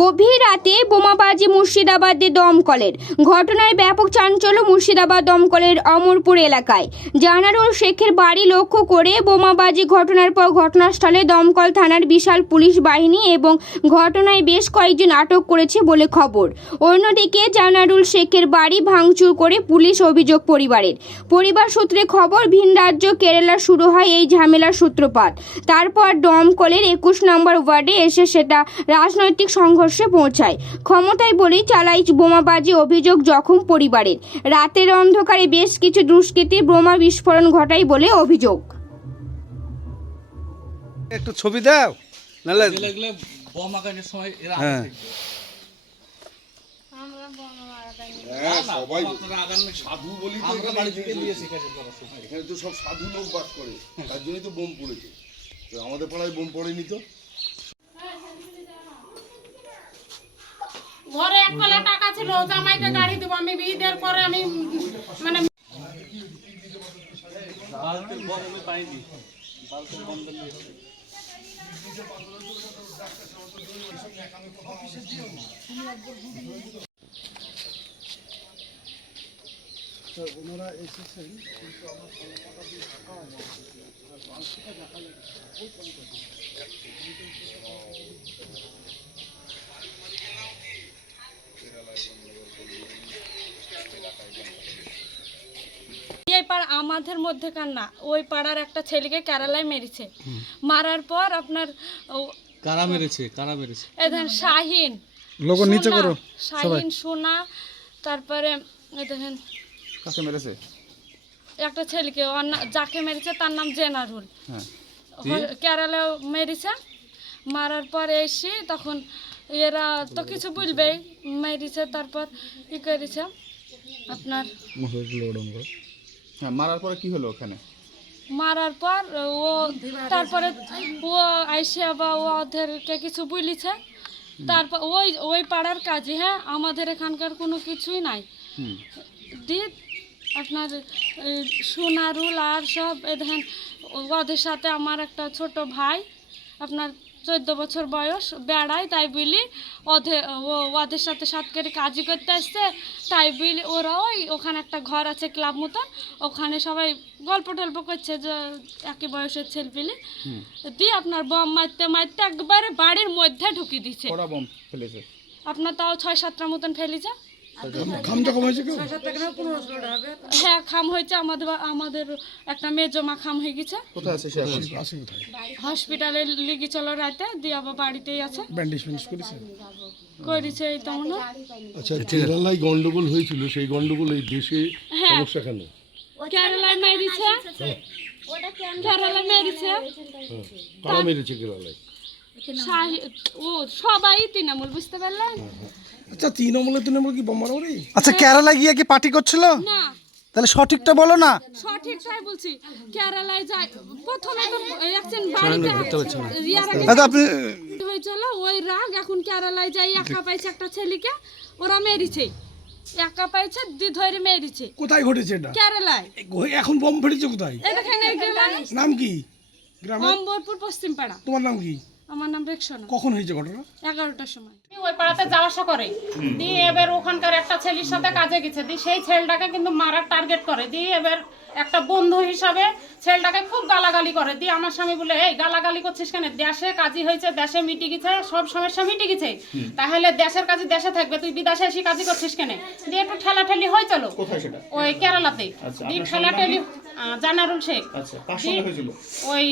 গভীর রাতে বোমাবাজি মুর্শিদাবাদে দমকলের। ঘটনায় ব্যাপক চাঞ্চল্য মুর্শিদাবাদ দমকলের অমরপুর এলাকায়। জানারুল শেখের বাড়ি লক্ষ্য করে বোমাবাজি ঘটনার পর ঘটনাস্থলে দমকল থানার বিশাল পুলিশ বাহিনী এবং ঘটনায় বেশ কয়েকজন আটক করেছে বলে খবর। অন্যদিকে জানারুল শেখের বাড়ি ভাঙচুর করে পুলিশ অভিযোগ পরিবারের। পরিবার সূত্রে খবর, ভিন রাজ্য কেরালা শুরু হয় এই ঝামেলার সূত্রপাত। তারপর দমকলের একুশ নম্বর ওয়ার্ডে এসে সেটা রাজনৈতিক সংঘর্ষে পৌঁছায়। ক্ষমতায় বলেই চালাই বোমাবাজি অভিযোগ জখম পরিবারের। রাতের অন্ধকারে বেশ কিছু দুষ্কৃতী বোমা বিস্ফোরণ ঘটায় বলে অভিযোগ। একটু ছবি দাও লাগলে বোম সময় এরা হ্যাঁ। সাধু বলি এখানে তো সব সাধু লোক বাস করে তার জন্যই তো বোম পড়েছে। আমাদের পাড়ায় বোম পড়েনি তো? ঘরে এক পালা টাকা ছিল, জামাইকে গাড়ি দিব, আমি বিয়েদের পরে আমি মানে বালতির বোম আমি পাইনি বালতির বোম দিলে এই পাড়া আমাদের মধ্যেকার না? ওই পাড়ার একটা ছেলেকে কেরালায় মেরেছে। মারার পর আপনার কারা মেরেছে? কারা মেরেছে? এই শাহিন। লোক নিচে করো শাহিন সোনা তারপরে এই দেখেন কাছে মেরেছে? একটা ছেলেকে যাকে মেরেছে তার নাম জেনারুল। হ্যাঁ। কেরালা মেরেছে। মারার পর এসে তখন এরা তো কিছু বলবেই মেরেছে তারপর ই করেছে আপনার। হ্যাঁ মারার পরে কি হলো ওখানে? মারার পর ও তারপরে ও আইসে বা ও ওদেরকে কিছু বলিছে। তারপর ওই ওই পাড়ার কাজে হ্যাঁ আমাদের এখানকার কোনো কিছুই নাই। হুম। দিয়ে আপনার সোনারুল আর সব এ দেখেন ওদের সাথে আমার একটা ছোট ভাই আপনার চোদ্দ বছর বয়স বেড়ায় তাই বলি ওদের ও ওদের সাথে করে কাজই করতে আসছে তাই বলি ওরা ওই ওখানে একটা ঘর আছে ক্লাব মতন ওখানে সবাই গল্প টল্প করছে যে একই বয়সের ছেলপিলি দিয়ে আপনার বম মারতে মারতে একবারে বাড়ির মধ্যে ঢুকি দিচ্ছে আপনার তাও ছয় সাতটা মতন ফেলেছে। খামটা কম কেউ? হ্যাঁ খাম হয়েছে আমাদের আমাদের একটা মেজমা খাম হয়ে গেছে। কোথায় আছে সে? এখন হসপিটালে লিগে চলো রাতে দিয়ে আবার বাড়িতেই আছে। ব্যান্ডেজ ফ্যান্ডেজ করেছে? করেছে এই তো আচ্ছা কেরালায় গন্ডগোল হয়েছিল সেই গন্ডগোল এই দেশে হ্যাঁ। সমস্যা কেন? কেরালায় মেরেছে। কেরালায় মেরেছে। কারা মেরেছে কেরালায়? ও সবাই তৃণমূল বুঝতে পারলেন? আচ্ছা তৃণমূলে তৃণমূল কি আচ্ছা কেরালা গিয়ে কি পার্টি করছিল? না। তাহলে সঠিকটা বলো না। সঠিকটাই বলছি। কেরালায় যাই প্রথমে তো একজন বাড়িতে ইয়ার আগে দাদা আপনি হয়েছিল ওই রাগ এখন কেরালায় যাই একা পাইছে একটা ছেলেকে ওরা মেরেছে। একা পাইছে দি ধরে মেরেছে। কোথায় ঘটেছে এটা? কেরালায়। এখন বোম ফেটেছে কোথায়? নাম কি? অম্বরপুর পশ্চিম পাড়া তোমার নাম কি? আমার নাম রেকসনা কখন হয়েছে ঘটনা? এগারোটার সময়। ওই পাড়াতে যাওয়া আসা করে। দিয়ে এবার ওখানকার একটা ছেলের সাথে কাজে গেছে। দিয়ে সেই ছেলেটাকে কিন্তু মারার টার্গেট করে। দিয়ে এবার একটা বন্ধু হিসাবে ছেলেটাকে খুব গালাগালি করে। দিয়ে আমার স্বামী বলে এই গালাগালি করছিস কেন? দেশে কাজই হয়েছে দেশে মিটি গেছে সব সমস্যা মিটি গেছে। তাহলে দেশের কাজে দেশে থাকবে তুই বিদেশে এসে কাজই করছিস কেন? দিয়ে একটু ঠেলাঠেলি হয় চলো। ওই কেরালাতে। দিয়ে ঠেলাঠেলি জানারুল শেখ। দিয়ে ওই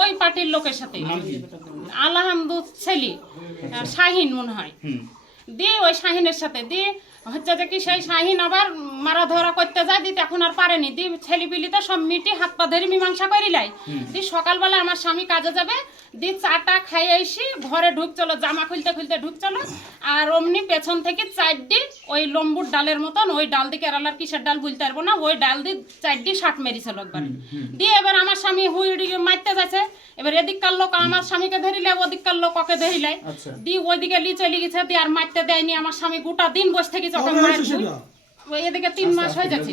ওই পার্টির লোকের সাথে। আলহামদু ছেলি শাহিন মনে হয়। দিয়ে ওই শাহিনের সাথে দিয়ে হচ্ছে যে কি সেই শাহিন আবার মারা ধরা করতে যায় দিতে এখন আর পারেনি। দি ছেলিপিলি তো সব মিটি হাত পা ধরে মীমাংসা করিলাই দি সকালবেলা আমার স্বামী কাজে যাবে দি চাটা খাইয়ে এসি ঘরে ঢুক চলো জামা খুলতে খুলতে ঢুক চলো। আর অমনি পেছন থেকে চারটি ওই লম্বুর ডালের মতন ওই ডাল দিয়ে কেরালার কিসের ডাল বুঝতে পারব না ওই ডাল দিয়ে চারটি শার্ট মেরেছিল একবার। দিয়ে এবার আমার স্বামী হুই মারতে যাচ্ছে। এবার এদিককার লোক আমার স্বামীকে ধরিলে ওদিককার লোক ওকে ধরিলে। দিয়ে ওইদিকে লি চলে গেছে দিয়ে আর মারতে দেয়নি। আমার স্বামী গোটা দিন বসে থেকে যখন এদিকে তিন মাস হয়ে যাচ্ছে।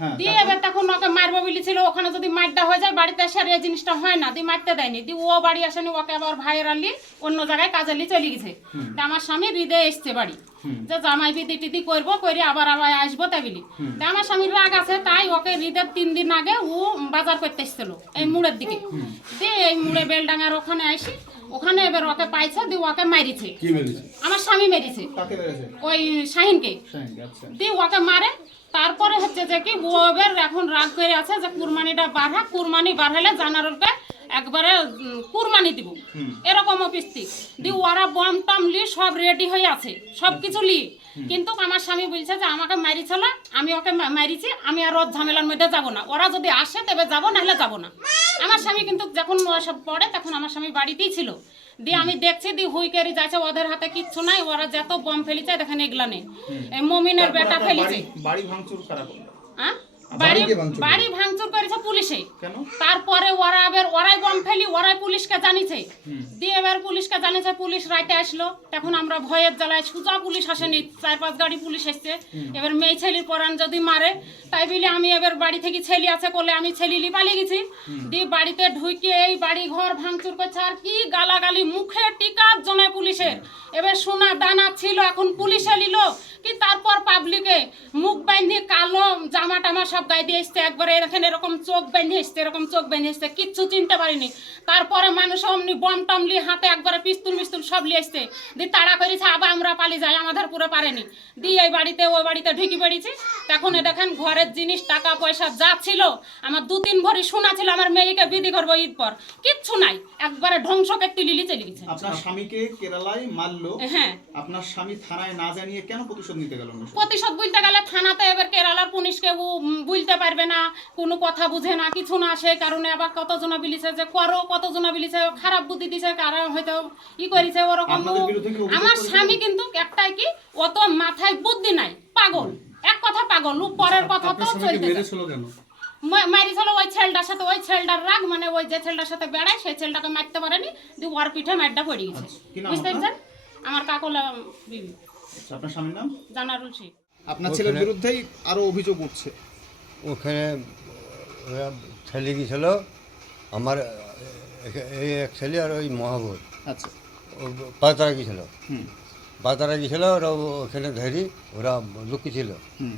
হ্যাঁ, দিয়ে এবার তখন ওকে মারবো বলেছিল ওখানে যদি মারটা হয়ে যায় বাড়িতে এসে আর এই জিনিসটা হয় না দিয়ে মারতে দেয়নি। দিয়ে ও বাড়ি আসেনি ওকে আবার ভাইয়ের আনলি অন্য জায়গায় কাজে নিয়ে চলে গেছে। তা আমার স্বামী হৃদয়ে এসছে বাড়ি। যে জামাই বিদি টিদি করব করে আবার আবার আসব তাই বলি তা আমার স্বামীর রাগ আছে তাই ওকে হৃদয়ের তিন দিন আগে ও বাজার করতে এসেছিল এই মুড়ের দিকে। দিয়ে এই মুড়ে বেলডাঙ্গার ওখানে আসি ওখানে এবার ওকে পাইছে দি ওকে মারিছে। কি মেরেছে? আমার স্বামী মেরেছে। কাকে মেরেছে? ওই শাহিনকে। আচ্ছা। দিয়ে ওকে মারে। তারপরে হচ্ছে যে কি ও এবার এখন রাগ করে আছে যে কুরবানিটা বাড়া কুরবানি বাড়ালে জানারকে একবারে কুরমানি কুরবানি দিব। এরকম অপিস্তি দি ওরা বম টম লি সব রেডি হয়ে আছে। সব কিছু লি কিন্তু আমার স্বামী বলছে যে আমাকে মারিছিল আমি ওকে মারিছি আমি আর রথ ঝামেলার মধ্যে যাব না। ওরা যদি আসে তবে যাব নাহলে যাব না। আমার স্বামী কিন্তু যখন সব পড়ে তখন আমার স্বামী বাড়িতেই ছিল। দিয়ে আমি দেখছি দি হুই কেরি যাচ্ছে ওদের হাতে কিচ্ছু নাই ওরা যত বম ফেলিছে দেখেন এগুলা নেই। মমিনের বেটা ফেলিছে। বাড়ি ভাঙচুর করা হ্যাঁ? বাড়ি বাড়ি ভাঙচুর করেছে পুলিশে। তারপরে ওরা এবার ওরাই বম ফেলি ওরাই পুলিশকে জানিছে দিয়ে এবার পুলিশকে জানিছে পুলিশ রাইতে আসলো। তখন আমরা ভয়ের জ্বালায় সুজা পুলিশ আসেনি চার পাঁচ গাড়ি পুলিশ এসছে। এবার মেয়ে ছেলির পরান যদি মারে তাই বলে আমি এবার বাড়ি থেকে ছেলি আছে করলে আমি ছেলিলি পালিয়ে গেছি। দিয়ে বাড়িতে ঢুকে এই বাড়ি ঘর ভাঙচুর করছে আর কি গালাগালি মুখে টিকার জন্য পুলিশের। এবার সোনা দানা ছিল এখন পুলিশে নিল কি তারপর পাবলিকে মুখ বাঁধিয়ে কালো জামা টামা সব গায়ে দিয়ে এসছে একবারে এখানে এরকম চোখ বেঁধে এসছে এরকম চোখ বেঁধে এসছে কিচ্ছু চিনতে পারিনি। তারপরে মানুষ অমনি বম টম লিয়ে হাতে একবারে পিস্তুল মিস্তুল সব লিয়ে এসছে। দিয়ে তাড়া করেছে আবার আমরা পালিয়ে যাই আমাদের পুরো পারেনি। দিয়ে এই বাড়িতে ওই বাড়িতে ঢুকি পড়েছি। তখন দেখেন ঘরের জিনিস টাকা পয়সা যা ছিল আমার দু তিন ভরি শোনা ছিল আমার মেয়েকে বিধি করব ঈদ পর। কিচ্ছু নাই একবারে ধ্বংসকে তুলিলি চলে গেছে। আপনার স্বামীকে কেরালায় মারলো। হ্যাঁ। আপনার স্বামী থানায় না জানিয়ে কেন প্রতিশোধ নিতে গেল প্রতিশোধ বুঝতে গেলে থানাতে এবার কেরালার পুলিশকে বুঝতে পারবে না কোনো কথা বুঝে না কিছু না সেই কারণে আবার কতজনা বিলিছে যে করো কতজনা বিলিছে খারাপ বুদ্ধি দিছে কারা হয়তো ই করেছে ওরকম আমার স্বামী কিন্তু একটাই কি অত মাথায় বুদ্ধি নাই পাগল এক কথা পাগল পরের কথা তো চলতে মারিছিল ওই ছেলেটার সাথে ওই ছেলেটার রাগ মানে ওই যে ছেলেটার সাথে বেড়ায় সেই ছেলেটাকে মারতে পারেনি দিয়ে ওর পিঠে মারটা পড়ে গেছে। বুঝতে পারছেন? আমার কাকলা বিবি। আচ্ছা, আপনার স্বামীর নাম? জানারুল শেখ। আপনার ছেলের বিরুদ্ধেই আরও অভিযোগ উঠছে। ওখানে ওরা ছেলে গিয়েছিল আমার এই এক ছেলে আর ওই মহাবুর আচ্ছা। ও পাতারা গিয়েছিল হুম। পাতারা গিয়েছিল ওরা ওখানে ধরি ওরা লুকিয়েছিল হুম।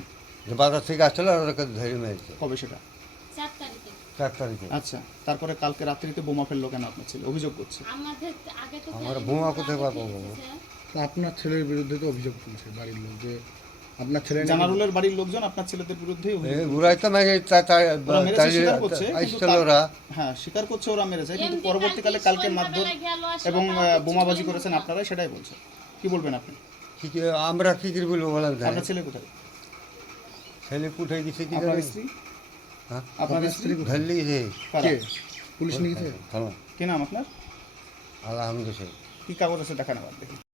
যে বাজার থেকে আসছিল আর ওদেরকে ধরে মেরেছে। কবে সেটা? চার তারিখে। আচ্ছা তারপরে কালকে রাত্রিতে বোমা ফেলল কেন আপনার ছেলে? অভিযোগ করছে। আমাদের আগে তো আমার বোমা কোথায় পাবো আপনার ছেলের বিরুদ্ধে তো অভিযোগ তুলছে বাড়ির লোক যে আপনার ছেলে জানারুলের বাড়ির লোকজন আপনার ছেলেদের বিরুদ্ধে তো মেরে স্বীকার করছে হ্যাঁ স্বীকার করছে ওরা মেরেছে কিন্তু পরবর্তীকালে কালকে মারধর এবং বোমাবাজি করেছেন আপনারা সেটাই বলছে। কি বলবেন আপনি? কি কি- আমরা কি কি বলব বলেন আপনার ছেলে কোথায়? ছেলে কুঠে গেছে কি আপনার? স্ত্রী? হ্যাঁ? আপনার স্ত্রী ধরলি গেছে। পুলিশ নিয়ে গেছে? কি নাম আপনার? আলহামদুলিল্লাহ। কি কাগজ আছে দেখানো দেখি।